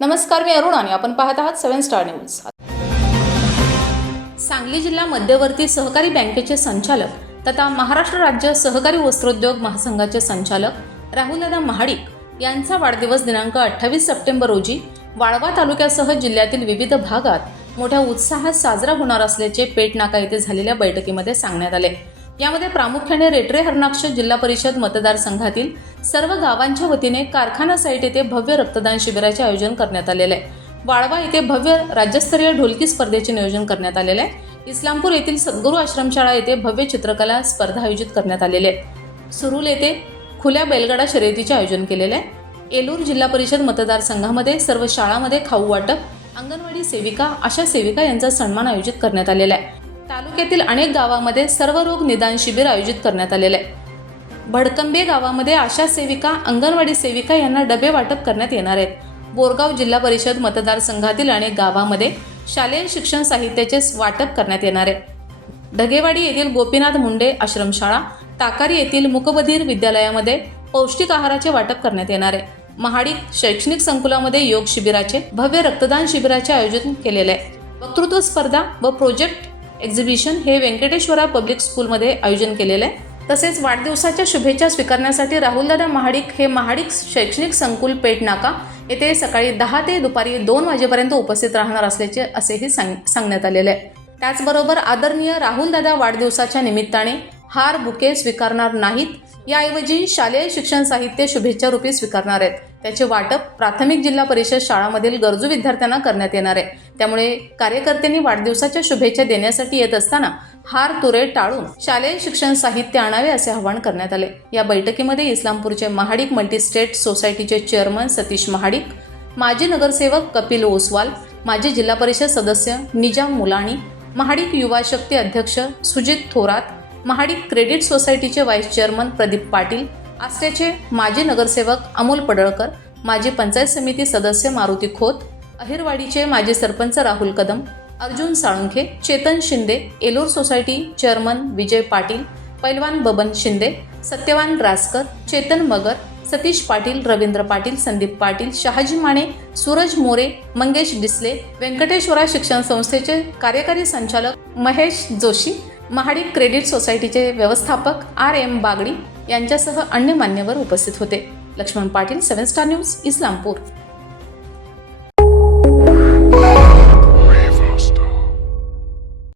नमस्कार मी अरुण आणि आपण पाहत आहात सेव्हन स्टार न्यूज. सांगली जिल्हा मध्यवर्ती सहकारी बँकेचे संचालक तथा महाराष्ट्र राज्य सहकारी वस्त्रोद्योग महासंघाचे संचालक राहुलदा महाडिक यांचा वाढदिवस दिनांक अठ्ठावीस सप्टेंबर रोजी वाळवा तालुक्यासह जिल्ह्यातील विविध भागात मोठ्या उत्साहात साजरा होणार असल्याचे पेटनाका येथे झालेल्या बैठकीमध्ये सांगण्यात आले. यामध्ये प्रामुख्याने रेटरे हरणाक्ष जिल्हा परिषद मतदारसंघातील सर्व गावांच्या वतीने कारखाना साईट येथे भव्य रक्तदान शिबिराचे आयोजन करण्यात आलेले आहे. वाळवा येथे भव्य राज्यस्तरीय ढोलकी स्पर्धेचे नियोजन करण्यात आलेले आहे. इस्लामपूर येथील सद्गुरू आश्रमशाळा येथे भव्य चित्रकला स्पर्धा आयोजित करण्यात आलेली आहे. सुरूल येथे खुल्या बैलगाडा शर्यतीचे आयोजन केलेले आहे. एलूर जिल्हा परिषद मतदारसंघामध्ये सर्व शाळांमध्ये खाऊ वाटप अंगणवाडी सेविका आशा सेविका यांचा सन्मान आयोजित करण्यात आलेला आहे. तालुक्यातील अनेक गावामध्ये सर्व रोग निदान शिबिर आयोजित करण्यात आलेले. आहे भडकंबे गावामध्ये आशा सेविका अंगणवाडी सेविका यांना डबे वाटप करण्यात येणार आहेत. बोरगाव जिल्हा परिषद मतदारसंघातील अनेक गावामध्ये शालेय शिक्षण साहित्याचे वाटप करण्यात येणार आहे. ढगेवाडी येथील गोपीनाथ मुंडे आश्रमशाळा ताकारी येथील मुकबधीर विद्यालयामध्ये पौष्टिक आहाराचे वाटप करण्यात येणार आहे. महाडी शैक्षणिक संकुलामध्ये योग शिबिराचे भव्य रक्तदान शिबिराचे आयोजन केलेले आहे. वक्तृत्व स्पर्धा व प्रोजेक्ट एक्झिबिशन हे व्यंकटेश्वरा पब्लिक स्कूलमध्ये आयोजन केलेलं आहे. तसेच वाढदिवसाच्या शुभेच्छा स्वीकारण्यासाठी राहुलदादा महाडिक हे महाडिक शैक्षणिक संकुल पेठ नाका येथे सकाळी दहा ते दुपारी दोन वाजेपर्यंत उपस्थित राहणार असल्याचे असेही सांग सांगण्यात आलेले आहे. त्याचबरोबर आदरणीय राहुलदादा वाढदिवसाच्या निमित्ताने हार बुके स्वीकारणार नाहीत. याऐवजी शालेय शिक्षण साहित्य शुभेच्छा रूपी स्वीकारणार आहेत. त्याचे वाटप प्राथमिक जिल्हा परिषद शाळांमधील गरजू विद्यार्थ्यांना करण्यात येणार आहे. त्यामुळे कार्यकर्त्यांनी वाढदिवसाच्या शुभेच्छा देण्यासाठी येत असताना हार तुरे टाळून शालेय शिक्षण साहित्य आणावे असे आवाहन करण्यात आले. या बैठकीमध्ये इस्लामपूरचे महाडिक मल्टीस्टेट सोसायटीचे चेअरमन सतीश महाडिक माजी नगरसेवक कपिल ओसवाल माजी जिल्हा परिषद सदस्य निजाम मुलाणी महाडिक युवा शक्ती अध्यक्ष सुजित थोरात महाडिक क्रेडिट सोसायटीचे व्हाईस चेअरमन प्रदीप पाटील आस्ट्याचे माजी नगरसेवक अमोल पडळकर माजी पंचायत समिती सदस्य मारुती खोत अहिरवाडीचे माजी सरपंच राहुल कदम अर्जुन साळुंखे चेतन शिंदे एलोर सोसायटी चेअरमन विजय पाटील पैलवान बबन शिंदे सत्यवान रासकर चेतन मगर सतीश पाटील रवींद्र पाटील संदीप पाटील शहाजी माने सूरज मोरे मंगेश डिसले व्यंकटेश्वरा शिक्षण संस्थेचे कार्यकारी संचालक महेश जोशी महाडिक क्रेडिट सोसायटीचे व्यवस्थापक आर एम बागडी यांच्यासह अन्य मान्यवर उपस्थित होते. Laxman Patil seven star news Islampur.